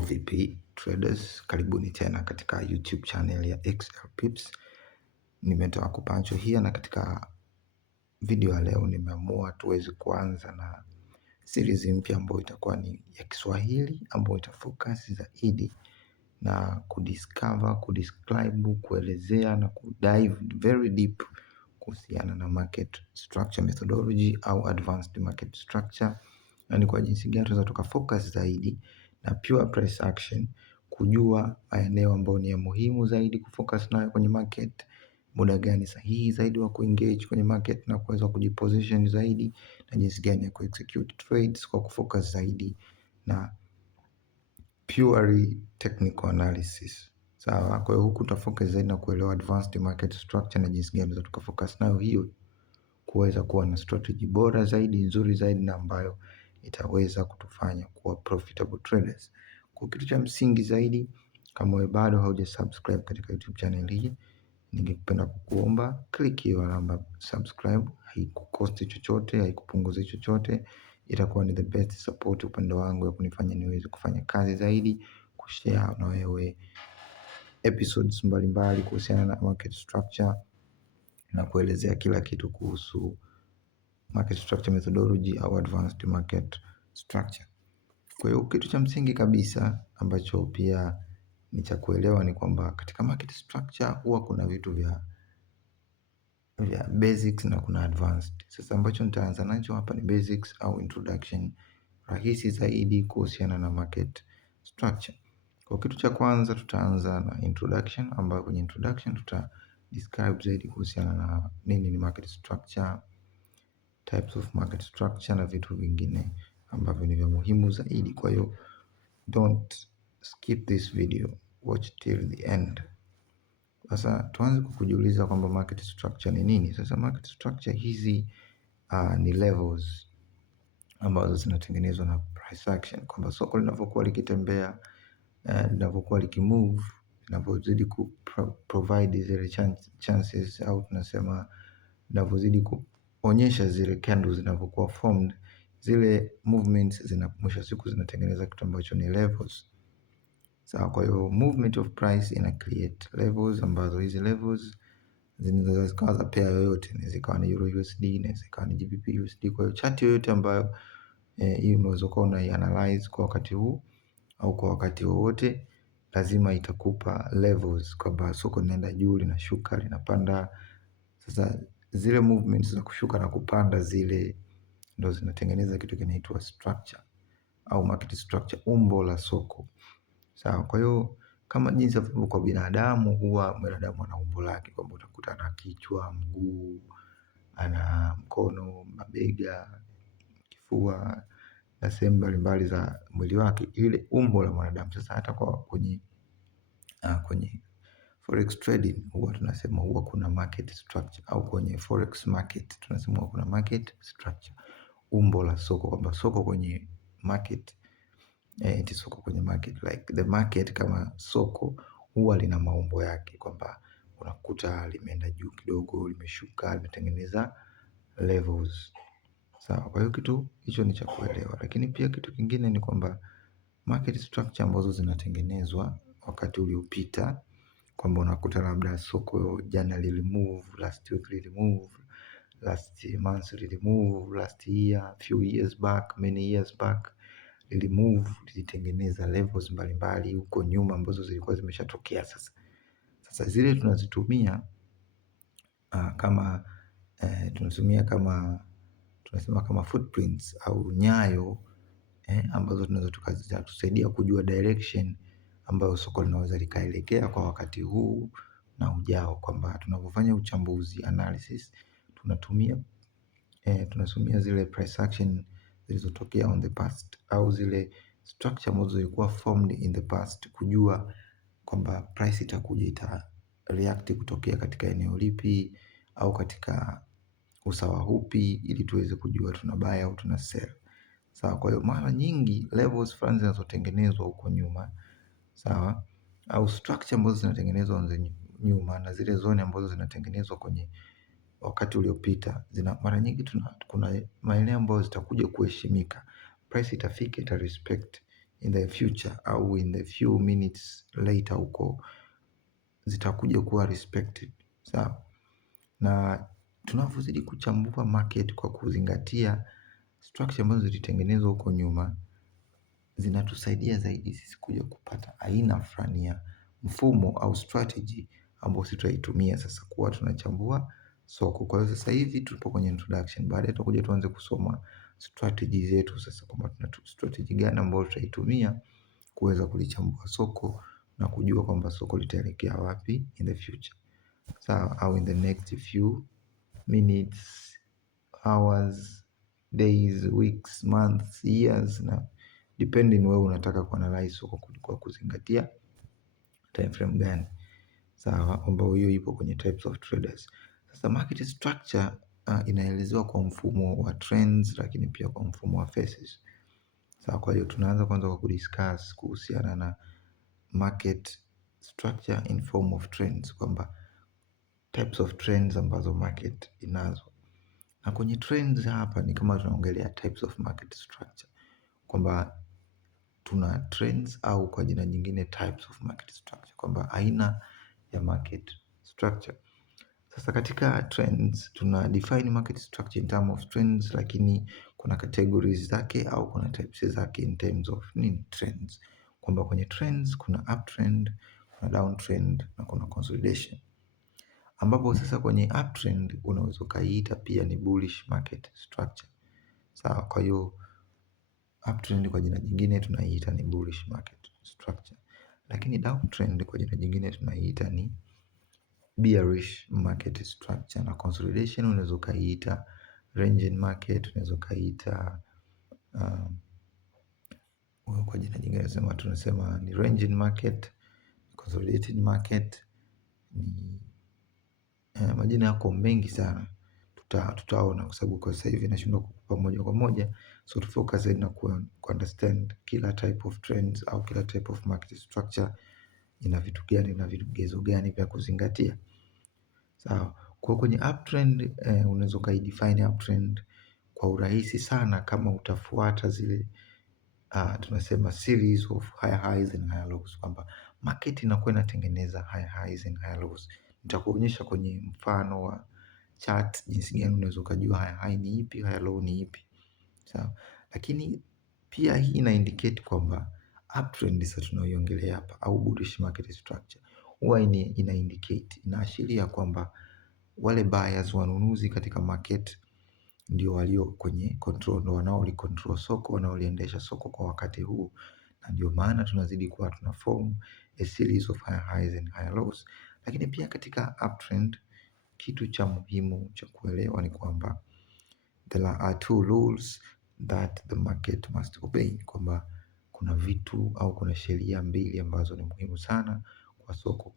VP traders, karibuni tena katika YouTube channel ya XL Pips. Nimetoka kupancho hii na katika video ya leo nimeamua tuweze kuanza na series mpya ambayo itakuwa ni ya Kiswahili ambayo itafocus zaidi na kudiscover, kudescribe, kuelezea na kudive very deep kuhusiana na market structure methodology au advanced market structure, na ni kwa jinsi gani tunaweza tukafocus zaidi na pure price action, kujua maeneo ambayo ni ya muhimu zaidi kufocus nayo kwenye market, muda gani sahihi zaidi wa kuengage kwenye market na kuweza kujiposition zaidi, na jinsi gani ya kuexecute trades kwa kufocus zaidi na purely technical analysis. Sawa, kwa hiyo huku tutafocus zaidi na kuelewa advanced market structure na jinsi gani tunaweza tukafocus nayo hiyo kuweza kuwa na strategy bora zaidi, nzuri zaidi, na ambayo itaweza kutufanya kuwa profitable traders. Kwa kitu cha msingi zaidi, kama wewe bado hauja subscribe katika YouTube channel hii, ningependa kukuomba click hiyo alama subscribe. Haikukosti chochote, haikupunguzi chochote, itakuwa ni the best support upande wangu ya kunifanya niweze kufanya kazi zaidi, kushare na wewe episodes mbalimbali kuhusiana na market structure na kuelezea kila kitu kuhusu market structure methodology au advanced market structure. Kwa hiyo kitu cha msingi kabisa ambacho pia ni cha kuelewa ni kwamba katika market structure huwa kuna vitu vya basics na kuna advanced. Sasa ambacho nitaanza nacho hapa ni basics au introduction rahisi zaidi kuhusiana na market structure. Kwa kitu cha kwanza tutaanza na introduction, ambayo kwenye introduction tuta describe zaidi kuhusiana na nini ni market structure, types of market structure na vitu vingine ambavyo ni vya muhimu zaidi. Kwa hiyo don't skip this video, watch till the end. Sasa tuanze kukujiuliza kwamba market structure ni nini. Sasa market structure hizi ni levels ambazo zinatengenezwa na price action, kwamba soko linavyokuwa likitembea, linavyokuwa likimove, linavyozidi ku provide zile chances, au tunasema linavyozidi kuonyesha zile candles zinavyokuwa formed, zile movements mwisho siku zinatengeneza kitu ambacho ni levels. Sawa, kwa hiyo movement of price ina create levels, ambazo hizi levels zinaweza zikawa za pair yoyote, inaweza ikawa ni Euro USD, inaweza ikawa ni GBP USD. Kwa hiyo chart yoyote ambayo hii unaweza kuwa unaianalyze kwa wakati huu au kwa wakati wowote, lazima itakupa levels kwamba soko linaenda juu, linashuka, linapanda. Sasa zile movements za kushuka na kupanda zile ndo zinatengeneza kitu kinaitwa structure au market structure, umbo la soko. Sawa, kwa hiyo kama jinsi ambavyo kwa binadamu, huwa binadamu ana umbo lake, kwamba utakuta ana kichwa, mguu, ana mkono, mabega, kifua na sehemu mbalimbali za mwili wake, ile umbo la mwanadamu. Sasa hata kwa kwenye forex trading huwa tunasema huwa kuna market structure, au kwenye forex market tunasema huwa kuna market structure, umbo la soko, kwamba soko kwenye market, eti soko kwenye market, like the market kama soko huwa lina maumbo yake, kwamba unakuta limeenda juu kidogo, limeshuka, limetengeneza levels. Sawa, kwa hiyo kitu hicho ni cha kuelewa. Lakini pia kitu kingine ni kwamba market structure ambazo zinatengenezwa wakati uliopita, kwamba unakuta labda soko jana lilimove, last week lilimove, last month lilimove, last year, few years back, many years back lilimove, lilitengeneza levels mbalimbali huko nyuma ambazo zilikuwa zimeshatokea. Sasa zile tunazitumia kama tunatumia kama tunasema kama footprints au nyayo ambazo tunaweza tukatusaidia kujua direction ambayo soko linaweza likaelekea kwa wakati huu na ujao, kwamba tunapofanya uchambuzi analysis tunatumia zile price action zilizotokea on the past, au zile structure ambazo zilikuwa formed in the past, kujua kwamba price itakuja ita react kutokea katika eneo lipi au katika usawa upi, ili tuweze kujua tuna buy au tuna sell. Sawa, kwa hiyo mara nyingi levels fulani zinazotengenezwa huko nyuma, sawa, au structure ambazo zinatengenezwa nyuma, na zile zone ambazo zinatengenezwa kwenye wakati uliopita, mara nyingi kuna maeneo ambayo zitakuja kuheshimika, price itafika ita respect in the future au in the few minutes later huko zitakuja kuwa respected. Sawa. Na tunavyozidi kuchambua market kwa kuzingatia structure ambazo zilitengenezwa huko nyuma, zinatusaidia zaidi sisi kuja kupata aina fulani ya mfumo au strategy ambao sisi tutaitumia sasa kuwa tunachambua soko. Kwa hiyo sasa hivi tupo kwenye introduction, baadaye tutakuja tuanze kusoma strategy zetu sasa, kwamba tuna strategy gani ambayo tutaitumia kuweza kulichambua soko na kujua kwamba soko litaelekea wapi in the future. Sawa, au in the next few minutes, hours, days, weeks, months, years, na depending wewe unataka kuanalyze soko kwa kuzingatia time frame gani. Sawa, ambao hiyo ipo kwenye types of traders. Sasa market structure inaelezewa kwa mfumo wa trends, lakini pia kwa mfumo wa phases. Sawa, kwa hiyo tunaanza kwanza kwa kudiscuss kuhusiana na market structure in form of trends, kwamba types of trends ambazo market inazo. Na kwenye trends hapa ni kama tunaongelea types of market structure, kwamba tuna trends au kwa jina nyingine types of market structure, kwamba aina ya market structure. Sasa katika trends tuna define market structure in terms of trends, lakini kuna categories zake au kuna types zake in terms of nini trends, kwamba kwenye trends kuna uptrend, kuna downtrend na kuna consolidation, ambapo sasa kwenye uptrend unaweza ukaiita pia ni bullish market structure. Sawa, kwa hiyo uptrend kwa jina jingine tunaiita ni bullish market structure, lakini downtrend kwa jina jingine tunaiita ni bearish market structure, na consolidation unaweza ukaiita range in market, unaweza ukaiita kwa jina jingine tunasema ni range in market, consolidated market, ni majina yako mengi sana, tutaona kwa sababu kwa sasa hivi nashindwa kukupa moja kwa moja, so to focus na ku understand kila type of trends au kila type of market structure ina vitu gani na vigezo gani vya kuzingatia. Sawa, kwa kwenye uptrend unaweza ukaidefine uptrend kwa urahisi sana kama utafuata zile tunasema series of higher highs and higher lows, kwamba market inakuwa inatengeneza higher highs and higher lows. Nitakuonyesha kwenye mfano wa chart jinsi gani unaweza ukajua higher high ni ipi, higher low ni ipi. Sawa, lakini pia hii ina indicate kwamba uptrend sasa tunayoiongelea hapa au bullish market structure huwa ina indicate, inaashiria kwamba wale buyers, wanunuzi katika market ndio walio kwenye control, ndio wanaoli control soko, wanaoliendesha soko kwa wakati huu, na ndio maana tunazidi kuwa tuna form a series of higher highs and higher lows. Lakini pia katika uptrend kitu cha muhimu cha kuelewa ni kwamba there are two rules that the market must obey, kwamba kuna vitu au kuna sheria mbili ambazo ni muhimu sana kwa soko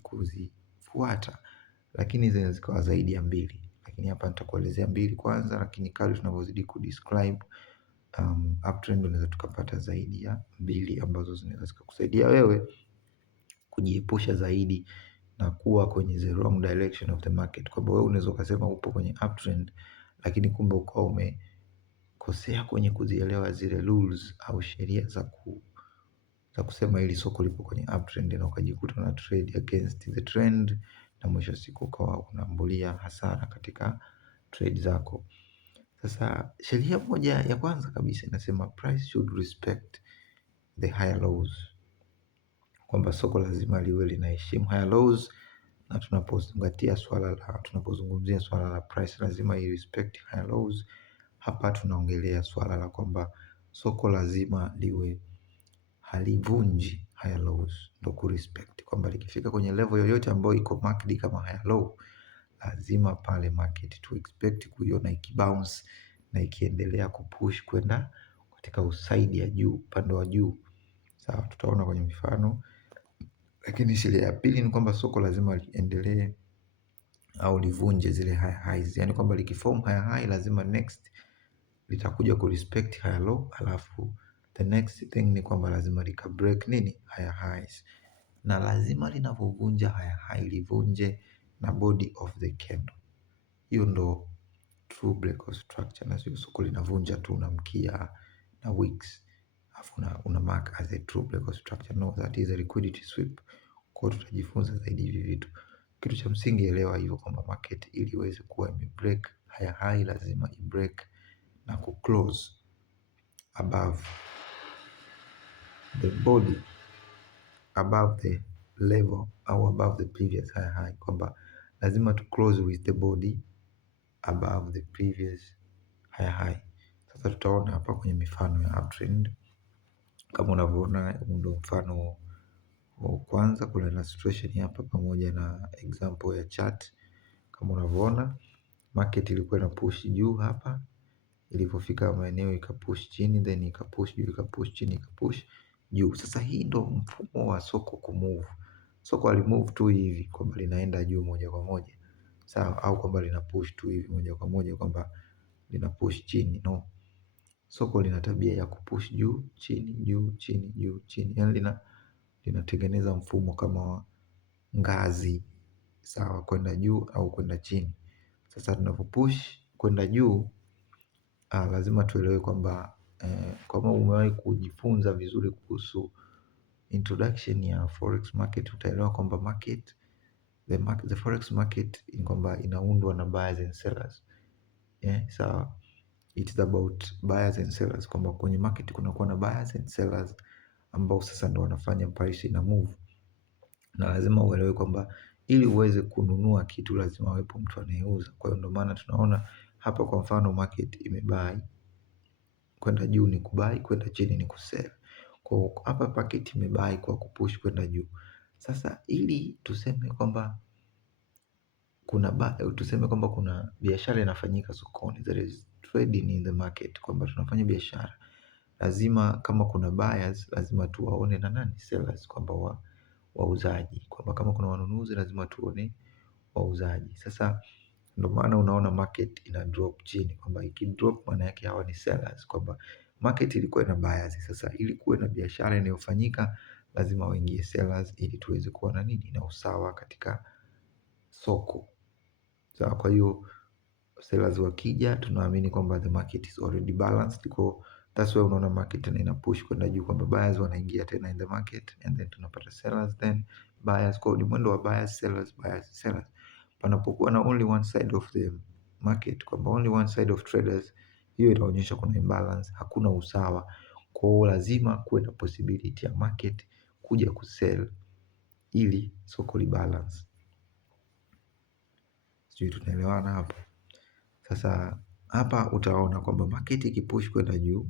kuzifuata, lakini zinaweza zikawa zaidi ya mbili, lakini hapa nitakuelezea mbili kwanza, lakini kadri tunavyozidi kudescribe uptrend unaweza tukapata zaidi ya mbili ambazo zinaweza zikakusaidia wewe kujiepusha zaidi na kuwa kwenye the wrong direction of the market, kwamba wewe unaweza ukasema upo kwenye uptrend lakini kumbe ukawa umekosea kwenye kuzielewa zile rules au sheria za kusema hili soko lipo kwenye uptrend, na ukajikuta na trade against the trend, na mwisho siku ukawa unaambulia hasara katika trade zako. Sasa sheria moja ya kwanza kabisa inasema price should respect the higher lows, kwamba soko lazima liwe linaheshimu higher lows, na tunapozungumzia swala la price lazima i respect higher lows. Hapa tunaongelea swala la kwamba soko lazima liwe halivunji higher lows, ndo ku respect, kwamba likifika kwenye level yoyote ambayo iko marked kama higher low, lazima pale market to expect kuiona ikibounce na ikiendelea kupush kwenda katika usaidi ya juu, upande wa juu. Sawa, tutaona kwenye mifano. Lakini sheria ya pili ni kwamba soko lazima liendelee au livunje zile high highs, yani kwamba likiform higher high lazima next litakuja ku respect higher low, alafu the next thing ni kwamba lazima lika break nini higher highs, na lazima linapovunja higher high livunje na body of the candle. Hiyo ndo true break of structure, na sio soko linavunja tu na mkia na wicks. afu una mark as a true breakout structure. No, that is a liquidity sweep. Kwa hiyo tutajifunza zaidi hivi vitu. Kitu cha msingi elewa hivyo kwamba market ili iweze kuwa break higher high lazima break na close above the body, above the level au above the previous higher high, kwamba lazima close with the body above the previous higher high. Sasa tutaona hapa kwenye mifano ya uptrend. Kama unavyoona ndio mfano wa kwanza, kuna illustration hapa pamoja na example ya chart. Kama unavyoona market ilikuwa ina push juu hapa, ilipofika maeneo ikapush chini, then ikapush juu, ikapush chini, ikapush juu. Sasa hii ndo mfumo wa soko kumove. Soko alimove tu hivi kwamba linaenda juu moja kwa moja, sawa, au kwamba lina push tu hivi moja kwa moja kwamba lina push chini. No, soko lina tabia ya kupush juu chini, juu chini, juu chini, yani linatengeneza mfumo kama wa ngazi, sawa, kwenda juu au kwenda chini. Sasa tunapopush kwenda juu, lazima tuelewe kwamba kama umewahi kujifunza vizuri kuhusu introduction ya forex market, utaelewa kwamba the forex market kwamba inaundwa na buyers and sellers. Sawa, it's about buyers and sellers, kwamba kwenye market kunakuwa na buyers and sellers ambao sasa ndo wanafanya price ina move, na lazima uelewe kwamba ili uweze kununua kitu lazima wepo mtu anayeuza. Kwa hiyo ndio maana tunaona hapa kwa mfano market imebuy kwenda juu ni kubuy, kwenda chini ni kusell. Kwa hapa market imebuy kwa kupush kwenda juu. Sasa ili tuseme kwamba kuna biashara inafanyika sokoni, there is trading in the market, kwamba tunafanya biashara, lazima kama kuna buyers lazima tuwaone na nani sellers, kwamba wauzaji, kwamba kama kuna wanunuzi lazima tuone wauzaji. Sasa ndio maana unaona market ina drop chini, kwamba iki drop maana yake hawa ni sellers, kwamba market ilikuwa ina buyers. Sasa ili kuwe na biashara inayofanyika lazima waingie sellers, ili tuweze kuwa na nini, na usawa katika soko. Sawa, kwa hiyo sellers wakija tunaamini kwamba the market is already balanced. Kwa that's why unaona market ina push kwenda juu, kwamba buyers wanaingia tena in the market and then tunapata sellers then buyers. Kwa ni mwendo wa buyers sellers. Panapokuwa na only one side of the market, kwamba only one side of traders, hiyo inaonyesha kuna imbalance, hakuna usawa. Kwa hiyo lazima kuwe na possibility ya market kuja kusell ili soko li balance. Sijui tunaelewana hapo. Sasa hapa utaona kwamba market ikipush kwenda juu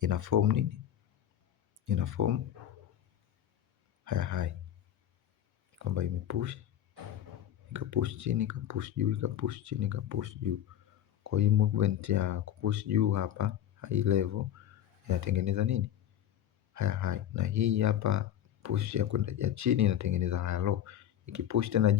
ina form nini? Ina form higher high, kwamba imepush ikapush chini, ikapush juu, ikapush chini, ikapush juu. Kwa hiyo movement ya kupush juu hapa high level inatengeneza nini? Higher high. Na hii hapa push ya kwenda ya chini inatengeneza higher low. Ikipush tena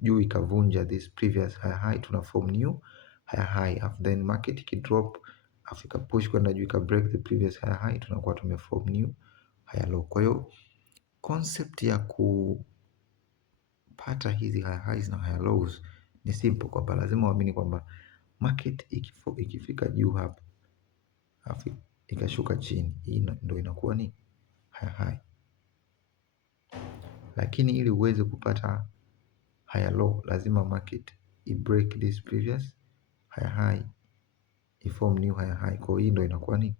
juu ikavunja this previous higher high, tuna form new higher high. After then market ikidrop afika push kwenda juu ika break the previous higher high, tunakuwa tumeform new higher low. Kwa hiyo concept ya kupata hizi higher highs na higher lows ni simple, kwamba lazima uamini kwamba market ikifika juu hapa afu ikashuka chini, hii ndio inakuwa ni higher high. Lakini ili uweze kupata higher low lazima market break this previous higher high, form new higher high. Kwa hiyo ndio inakuwa ni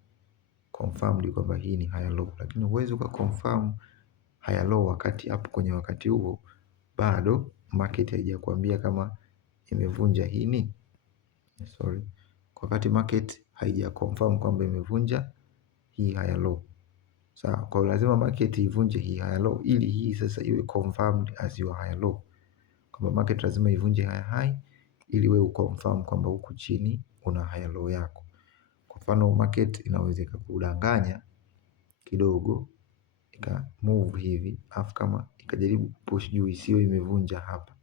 confirmed kwamba hii ni higher low. Lakini huwezi confirm higher low wakati hapo kwenye wakati huo bado market haijakwambia kama imevunja hii ni wakati market haija confirm kwamba imevunja hii higher low. Sawa, kwa lazima market ivunje hii higher low ili hii sasa iwe confirmed as your higher low. Kwamba market lazima ivunje higher high ili wewe uconfirm kwamba huku chini una higher low yako. Kwa mfano market inaweza kudanganya kidogo ika move hivi afu kama ikajaribu push juu isiyo imevunja hapa.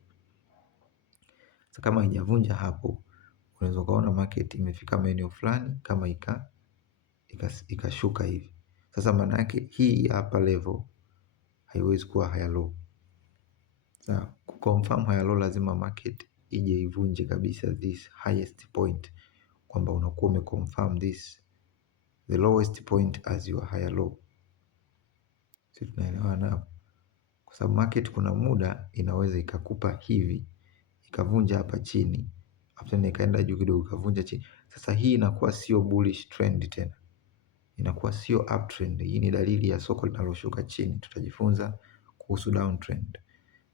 Sasa kama haijavunja hapo, unaweza kuona market imefika maeneo fulani kama ikashuka hivi. Sasa maana yake hii hapa level haiwezi kuwa higher low. Sasa kuconfirm higher low lazima market ije ivunje kabisa this highest point, kwamba unakuwa umeconfirm this the lowest point as your higher low. Sisi tunaelewana hapo? Kwa sababu market kuna muda inaweza ikakupa hivi, ikavunja hapa chini, after ikaenda juu kidogo ikavunja chini. Sasa hii inakuwa sio bullish trend tena, inakuwa sio uptrend. Hii ni dalili ya soko linaloshuka chini. Tutajifunza kuhusu downtrend.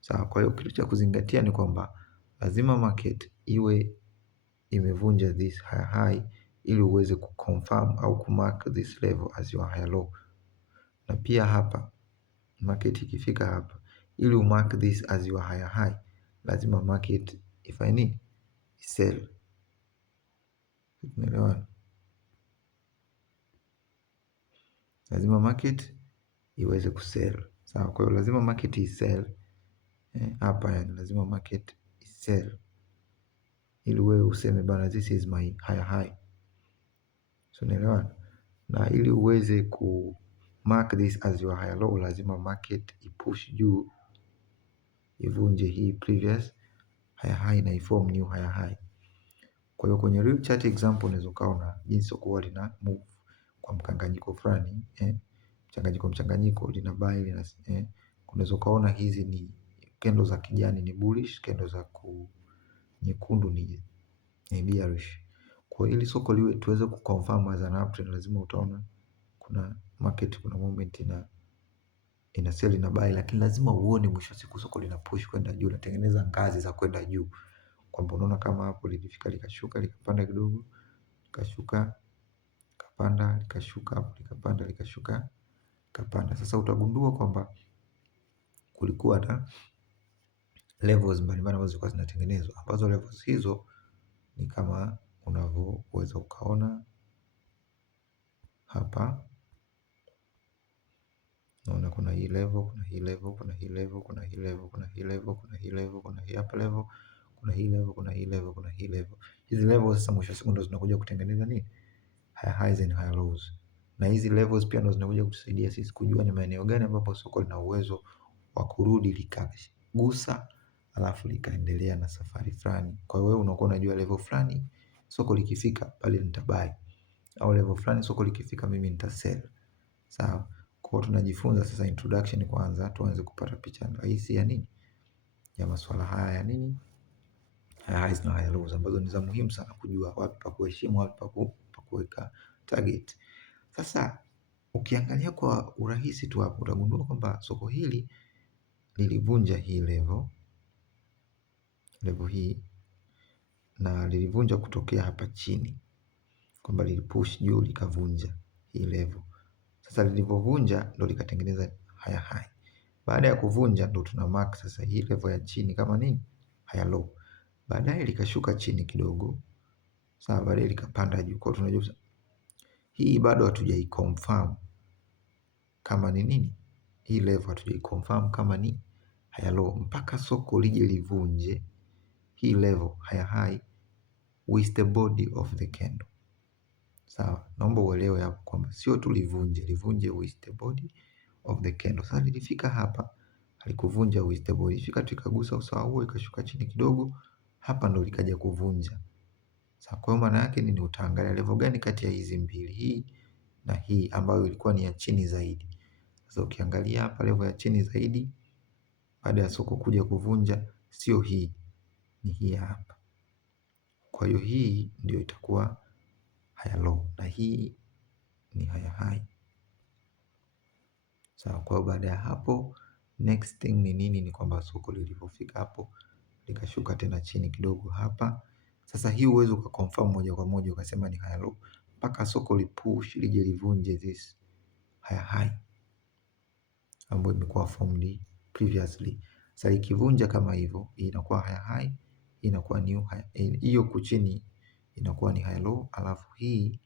Sawa, kwa hiyo kitu cha kuzingatia ni kwamba lazima market iwe imevunja this higher high ili uweze kuconfirm au kumark this level as your higher low. Na pia hapa market ikifika hapa ili umark this as your higher high, lazima market ifanye nini? Sell. Umeelewana? Lazima market iweze kusell. Sawa, kwa hiyo lazima market isell hapa, yani lazima market isell ili wewe useme bana, this is my higher high. So unaelewana? Na ili uweze ku mark this as your higher low, lazima market ipush juu, ivunje hii previous higher high na iform new higher high. Kwa hiyo kwenye real chart example unaweza ukaona jinsi soko lina move kwa mkanganyiko fulani, mchanganyiko lina buy lina unaweza ukaona hizi ni candle za kijani ni bullish, candle za nyekundu ni bearish. Kwa hiyo ili soko liwe tuweze kuconfirm as an uptrend, lazima utaona kuna market, kuna moment ina sell na buy, lakini lazima uone mwisho siku soko lina push kwenda juu, natengeneza ngazi za kwenda juu, kwamba unaona kama hapo lilifika likashuka likapanda kidogo, likashuka likapanda, likashuka hapo likapanda, likashuka likapanda. Sasa utagundua kwamba kulikuwa na levels mbalimbali ambazo zilikuwa zinatengenezwa, ambazo levels hizo ni kama unavyoweza ukaona hapa. Naona kuna hii level, kuna hii level, kuna hii level, kuna hii level, kuna hii level, kuna hii level, kuna hii hapa level, kuna hii level, kuna hii level, kuna hii level. Hizi levels sasa mwisho wa siku ndo zinakuja kutengeneza nini? Higher highs and higher lows. Na hizi levels pia ndo zinakuja kutusaidia sisi kujua ni maeneo gani ambapo soko lina uwezo wa kurudi likagusa alafu likaendelea na safari fulani. Kwa hiyo wewe unakuwa unajua level fulani soko likifika pale nitabuy, au level fulani soko likifika mimi nitasell. Sawa? Kwa tunajifunza sasa introduction kwanza, tuanze kupata picha rahisi ya nini, ya masuala haya ya nini, higher highs na higher lows, ambazo ni za muhimu sana kujua wapi pa kuheshimu, wapi pa kuweka target. Sasa ukiangalia kwa urahisi tu hapo utagundua kwamba soko hili lilivunja hii level hii, na lilivunja kutokea hapa chini, kwamba lilipush juu likavunja hii level. Sasa lilipovunja ndo likatengeneza higher high. Baada ya kuvunja ndo tuna mark sasa hii level ya chini kama nini? Higher low. Baadaye likashuka chini kidogo. Sawa, baadaye likapanda juu. Kwa tunajua hii bado hatujaiconfirm kama ni nini? Hii level hatujaiconfirm kama ni higher low mpaka soko lije livunje hii level higher high with the body of the candle. Sawa, naomba uelewe hapo kwamba sio tu livunje with the body of the candle. Sasa lilifika hapa, halikuvunja with the body. Ilifika tu ikagusa usawa huo ikashuka chini kidogo, hapa ndo likaja kuvunja. Sasa kwa maana yake nini? Utaangalia level gani kati ya hizi mbili, hii na hii ambayo ilikuwa ni ya chini zaidi. Sasa ukiangalia hapa level ya chini zaidi baada ya soko kuja kuvunja sio hii, ni hii hapa. Kwa hiyo hii ndio itakuwa higher low na hii ni higher high. Sawa, kwa baada ya hapo next thing ni nini? Ni kwamba soko lilipofika hapo likashuka tena chini kidogo hapa. Sasa hii uwezo ukaconfirm moja kwa moja ukasema ni higher low mpaka soko lipush lije livunje this higher high ambayo imekuwa formed previously. Sasa ikivunja kama hivyo, hii inakuwa higher high, hii inakuwa new high, hiyo kuchini inakuwa ni higher low, alafu hii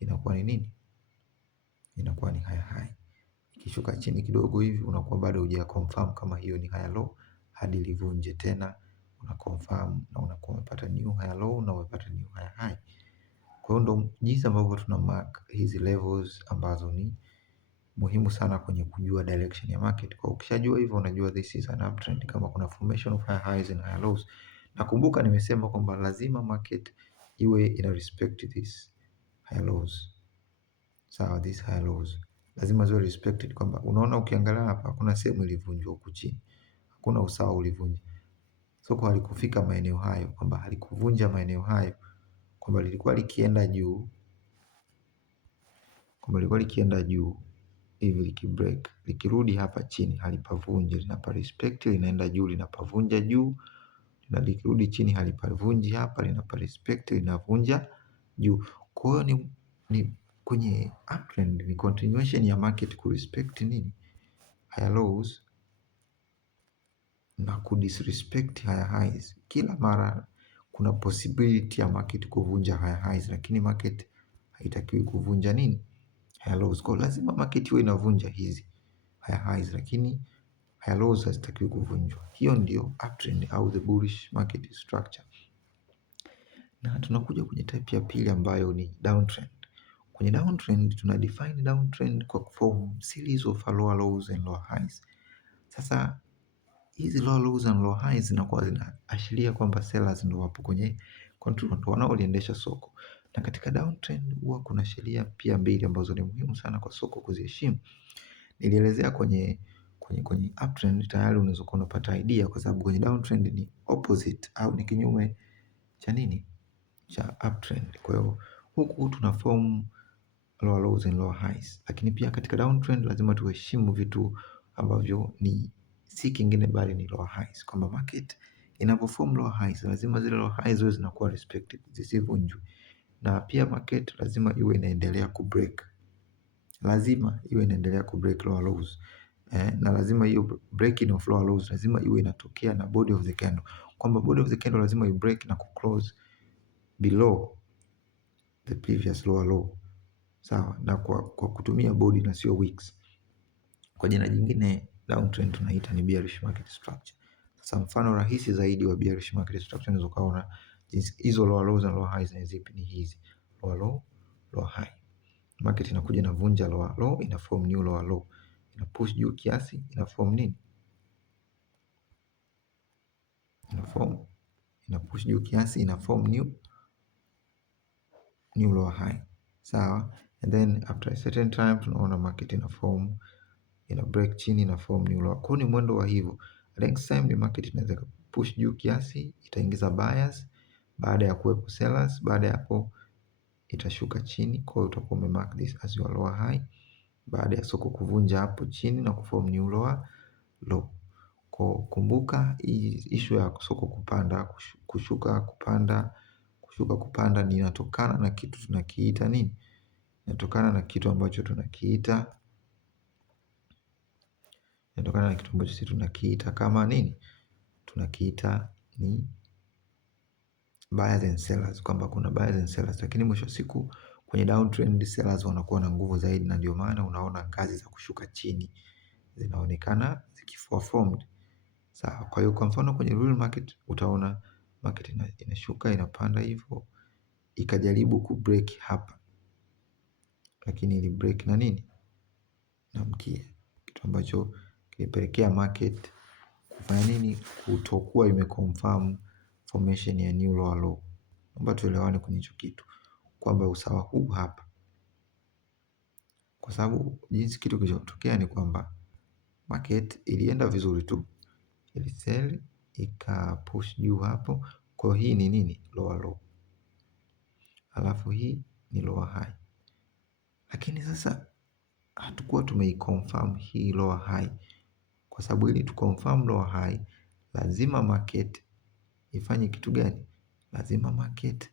inakuwa ni nini? Inakuwa ni higher high. Ikishuka chini kidogo hivi unakuwa bado huja confirm kama hiyo ni higher low, hadi livunje tena una confirm na unakuwa umepata new higher low na umepata new higher high. Kwa hiyo ndo jinsi ambavyo tuna mark hizi levels ambazo ni muhimu sana kwenye kujua direction ya market. Kwa ukishajua hivyo unajua this is an uptrend kama kuna formation of higher highs and higher lows. Nakumbuka nimesema kwamba lazima market iwe ina respect this higher lows. Sawa, these higher lows lazima ziwe respected, kwamba unaona ukiangalia hapa kuna sehemu ilivunjwa huku chini, hakuna usawa ulivunja. Soko halikufika maeneo hayo, kwamba halikuvunja maeneo hayo, kwamba lilikuwa likienda juu, kwamba lilikuwa likienda juu hivi likibreak, likirudi hapa chini halipavunji, linapa respect, linaenda juu, linapavunja juu, na likirudi chini halipavunji hapa, linapa respect, linavunja juu. Kwa hiyo ni kwenye uptrend ni continuation ya market ku respect nini, higher lows na ku disrespect higher highs. Kila mara kuna possibility ya market kuvunja higher highs, lakini market haitakiwi kuvunja nini, higher lows. Kwa lazima market iwe inavunja hizi higher highs, lakini higher lows hazitakiwi kuvunjwa. Hiyo ndio uptrend au the bullish market structure. Na tunakuja kwenye type ya pili ambayo ni downtrend. Kwenye downtrend tuna define downtrend kwa form series of lower lows and lower highs. Sasa hizi lower lows and lower highs zinakuwa zinaashiria kwamba sellers ndio wapo kwenye control, ndio wanaoliendesha soko. Na katika downtrend huwa kuna sheria pia mbili ambazo ni muhimu sana kwa soko kuziheshimu. Nilielezea kwenye uptrend, tayari unaweza kuwa unapata idea, kwa sababu kwenye downtrend ni opposite au ni kinyume cha nini, cha uptrend. Kwa hiyo huku tuna form lower lows and lower highs, lakini pia katika downtrend lazima tuheshimu vitu ambavyo ni si kingine bali ni lower highs, kwamba market inapoform lower highs lazima zile lower highs ziwe zinakuwa respected, zisivunjwe. Na pia market lazima iwe inaendelea kubreak, lazima iwe inaendelea kubreak lower lows, na lazima hiyo breaking of lower lows lazima iwe inatokea na body of the candle, kwamba body of the candle lazima ibreak na kuclose below the previous lower low. Sawa, na kwa kutumia body na sio wicks. Kwa jina jingine downtrend tunaita ni bearish market structure. Sasa mfano rahisi zaidi wa bearish market structure unaweza kuona hizo lower lows na lower highs ni zipi, ni hizi lower low, lower high. Market inakuja inavunja lower low, ina form new lower low, ina push juu kiasi, ina form nini, ina push juu kiasi, ina form new lower high. Sawa, and then after a certain time tunaona market ina form, ina break chini, ina form new lower. Kwa ni mwendo wa hivyo. Next time ni market inaweza push juu kiasi, itaingiza buyers baada ya kuwepo sellers, baada ya hapo itashuka chini, kwa hiyo utakuwa umemark this as your lower high baada ya soko kuvunja hapo chini na kuform new lower low. Kwa kumbuka hii issue ya soko kupanda, kushuka, kupanda, kushuka, kupanda ni inatokana na kitu tunakiita nini? Inatokana na kitu ambacho tunakiita sisi tunakiita kama nini? Tunakiita ni buyers and sellers, kwamba kuna buyers and sellers, lakini mwisho wa siku kwenye downtrend sellers wanakuwa na nguvu zaidi, na ndio maana unaona ngazi za kushuka chini zinaonekana zikiwa formed. Sawa, kwa hiyo kwa mfano kwenye real market utaona market inashuka inapanda hivyo, ikajaribu kubreak hapa, lakini ili break na nini, na mkia, kitu ambacho kilipelekea market kufanya nini, kutokuwa imeconfirm formation ya new lower low. Naomba tuelewane kwenye hicho kitu, kwamba usawa huu hapa, kwa sababu jinsi kitu kilichotokea ni kwamba market ilienda vizuri tu, ili sell ikapush juu hapo. Kwa hii ni nini, lower low, alafu hii ni lower high, lakini sasa hatukuwa tumeiconfirm hii lower high, kwa sababu ili tuconfirm lower high lazima market ifanye kitu gani? Lazima market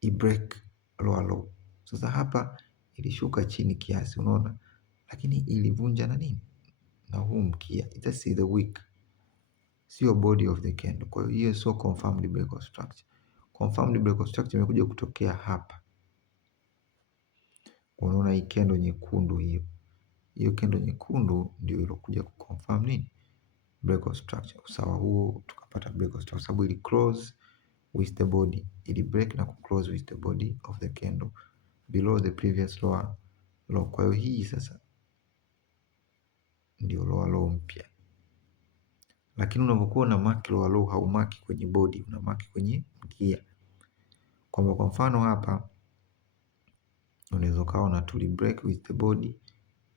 ibreak lower low. Sasa hapa ilishuka chini kiasi, unaona, lakini ilivunja na nini, na huu mkia, this is the wick, sio body of the candle. Kwa hiyo sio confirmed breakout structure. Confirmed breakout structure imekuja kutokea hapa, unaona hii candle nyekundu, hiyo candle nyekundu ndio ilokuja kuconfirm nini, breakout structure. Usawa huo tukapata breakout structure sababu ili close with the body, ili break na ku close with the body of the candle below the previous lower low. Kwa hiyo hii sasa ndio lower low mpya, lakini unapokuwa na mark lower low haumaki kwenye body, una mark kwenye mkia, kwamba kwa mfano hapa unaweza ukaona tuli break with the body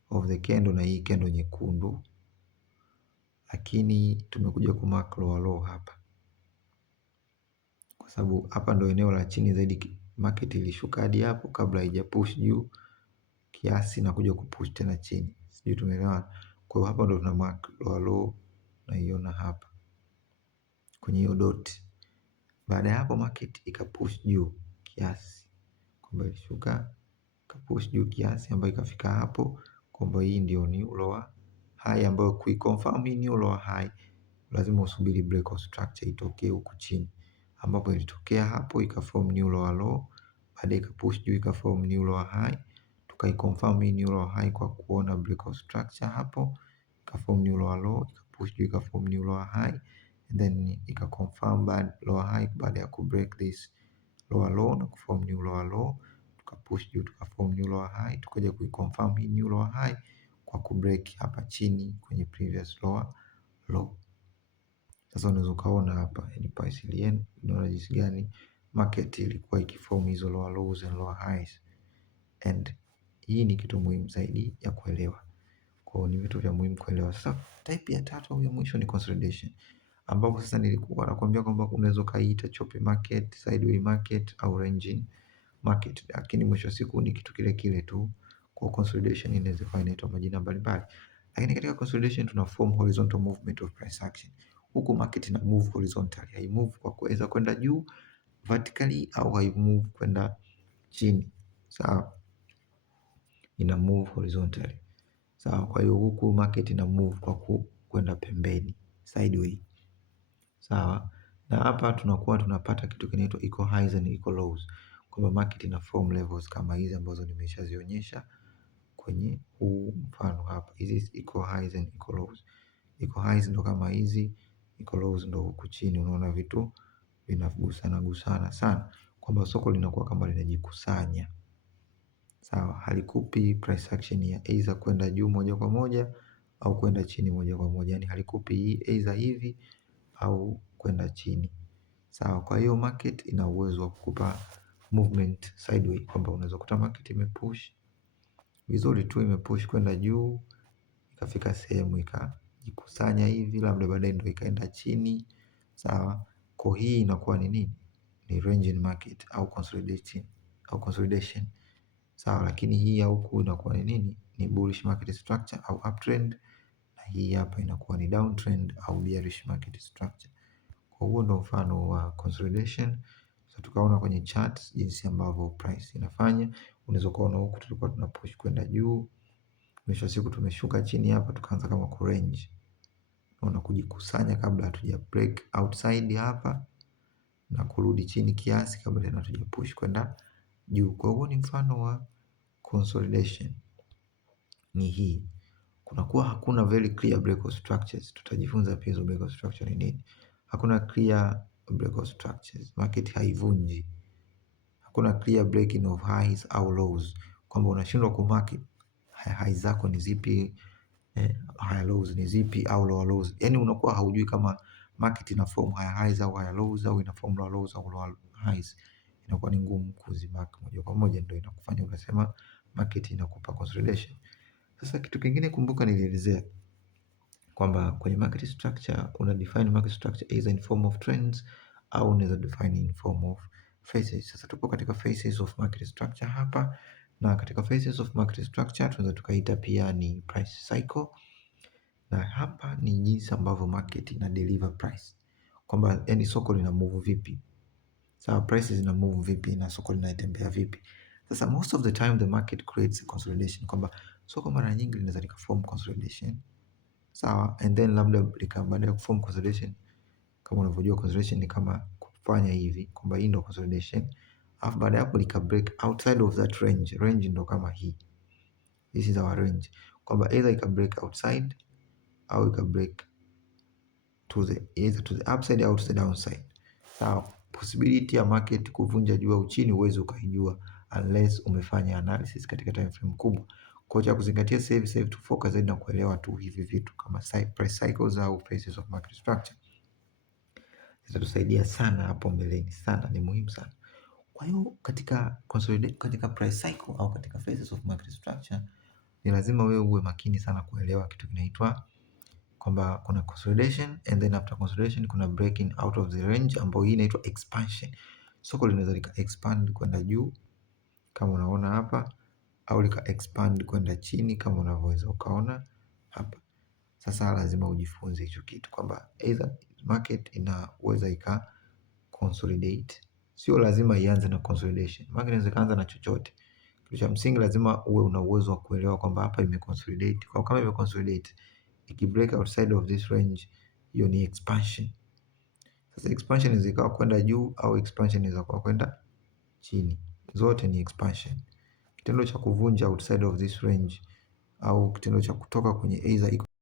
of the candle na hii candle nyekundu, lakini tumekuja ku mark lower low hapa, kwa sababu hapa ndo eneo la chini zaidi. Market ilishuka hadi hapo kabla haija push juu kiasi na kuja kupush tena chini, sijui tumeelewana. Kwa hiyo hapa ndo tuna mark lower low, naiona hapa kwenye hiyo dot. Baada ya hapo market ikapush juu kiasi, kwamba ilishuka ikapush juu kiasi ambayo ikafika hapo, kwamba hii ndio new lower high, ambayo kuiconfirm hii new lower high lazima usubiri break of structure itokee huku chini, ambapo ilitokea hapo ikaform new lower low, baadaye ikapush juu ikaform new lower high. Tukaiconfirm hii new lower high kwa kuona break of structure hapo, ikaform new lower low, ikapush juu ikaform new lower high, and then ikaconfirm bad lower high baada ya kubreak this lower low na kuform new lower low, tukapush juu tukaform new lower high, tukaja kuiconfirm hii new lower high kwa kubreak hapa chini kwenye previous lower low. Sasa unaweza ukaona hapa ni price ilienda, unaona jinsi gani market ilikuwa ikiform hizo lower lows and lower highs, and hii ni kitu muhimu zaidi ya kuelewa. Kwa hiyo ni vitu vya muhimu kuelewa. Sasa type ya tatu au ya mwisho ni consolidation, ambapo sasa nilikuwa nakwambia kwamba unaweza kaiita choppy market, sideways market au ranging market, lakini mwisho siku ni kitu kile kile tu. Kwa consolidation inaweza kuwa inaitwa majina mbalimbali, lakini katika consolidation tuna form horizontal movement of price action. Huku market ina move horizontally, hai move kwa kuweza kwenda juu vertically au hai move kwenda chini, sawa, ina move horizontally, sawa. Kwa hiyo huku market ina move kwa kwenda pembeni, sideways, sawa. Na hapa tunakuwa tunapata kitu kinaitwa equal highs and equal lows, kwamba market ina form levels kama hizi ambazo nimeshazionyesha kwenye huu mfano hapa. Hizi equal highs and equal lows. Equal highs ndo kama hizi, equal lows ndo huku chini. Unaona vitu vinagusana gusana sana, kwamba soko linakuwa kama linajikusanya, sawa. Halikupi price action ya either kwenda juu moja kwa moja au kwenda chini moja kwa moja, yani halikupi either hivi au kwenda chini, sawa. Kwa hiyo market ina uwezo wa kukupa movement sideways, kwamba unaweza kuta market imepush vizuri tu, imepush kwenda juu, ikafika sehemu ikajikusanya hivi, labda baadaye ndio ikaenda chini, sawa. Kwa hii inakuwa ni nini? Ni ranging market au consolidation, sawa. Lakini hii ya huku inakuwa ni nini? Ni bullish market structure au uptrend, na hii hapa inakuwa ni downtrend au bearish market structure. Kwa huo ndo mfano wa consolidation. So tukaona kwenye charts jinsi ambavyo price inafanya. Unaweza kuona huku tulikuwa tuna push kwenda juu, mwisho siku tumeshuka chini hapa, tukaanza kama ku range, na kujikusanya kabla hatuja break outside hapa na kurudi chini kiasi kabla tena hatuja push kwenda juu. Kwa hiyo ni mfano wa consolidation ni hii. Kunakuwa hakuna very clear break of structures. Tutajifunza pia hizo break of structure ni nini. Hakuna clear break of structures, market haivunji. Hakuna clear breaking of highs au lows, kwamba unashindwa ku market highs zako ni zipi, higher lows ni zipi, au lower lows. Yani unakuwa haujui kama market ina form higher highs au higher lows, au ina form lower lows au lower highs. Inakuwa ni ngumu kuzimark moja kwa moja, ndio inakufanya unasema market inakupa consolidation. Sasa kitu kingine kumbuka, nilielezea kwamba kwenye market structure una define market structure either in form of trends au unaweza define in form of phases. Sasa tupo katika phases of market structure hapa, na katika phases of market structure tunaweza tukaita pia ni price cycle, na hapa ni jinsi ambavyo market ina deliver price, kwamba yani soko lina move vipi, sawa, prices zina move vipi na soko linatembea vipi. Sasa most of the time the market creates a consolidation, kwamba soko mara nyingi linaweza likaform consolidation, sawa, and then labda baada ya kuform consolidation, kama unavyojua consolidation ni kama kufanya hivi, kwamba hii ndio consolidation, alafu baada ya hapo lika break outside of that range. Range ndio kama hii, this is our range, kwamba either ika break outside au ika break to the either to the upside au to the downside, sawa. Possibility ya market kuvunja juu au chini huwezi ukaijua unless umefanya analysis katika time frame kubwa. Kwa cha kuzingatia sasa hivi tu focus zaidi na kuelewa tu hivi vitu kama price cycles au phases of market structure. Itatusaidia sana hapo mbeleni, sana, ni muhimu sana. Kwa hiyo katika price cycle au katika phases of market structure ni lazima wewe uwe makini sana kuelewa kitu kinaitwa kwamba kuna consolidation and then after consolidation kuna breaking out of the range, ambayo hii inaitwa expansion. Soko linaweza lika expand kwenda juu kama unaona hapa, au lika expand kwenda chini kama unavyoweza ukaona hapa. Sasa lazima ujifunze hicho kitu kwamba either market inaweza ika consolidate, sio lazima ianze na consolidation. Market inaweza kaanza na chochote. Kitu cha msingi lazima uwe una uwezo wa kuelewa kwamba hapa ime consolidate. Kwa kama ime consolidate ikibreak outside of this range, hiyo ni expansion. Sasa expansion inaweza ikawa kwenda juu au expansion inaweza kuwa kwenda chini, zote ni expansion. Kitendo cha kuvunja outside of this range au kitendo cha kutoka kwenye either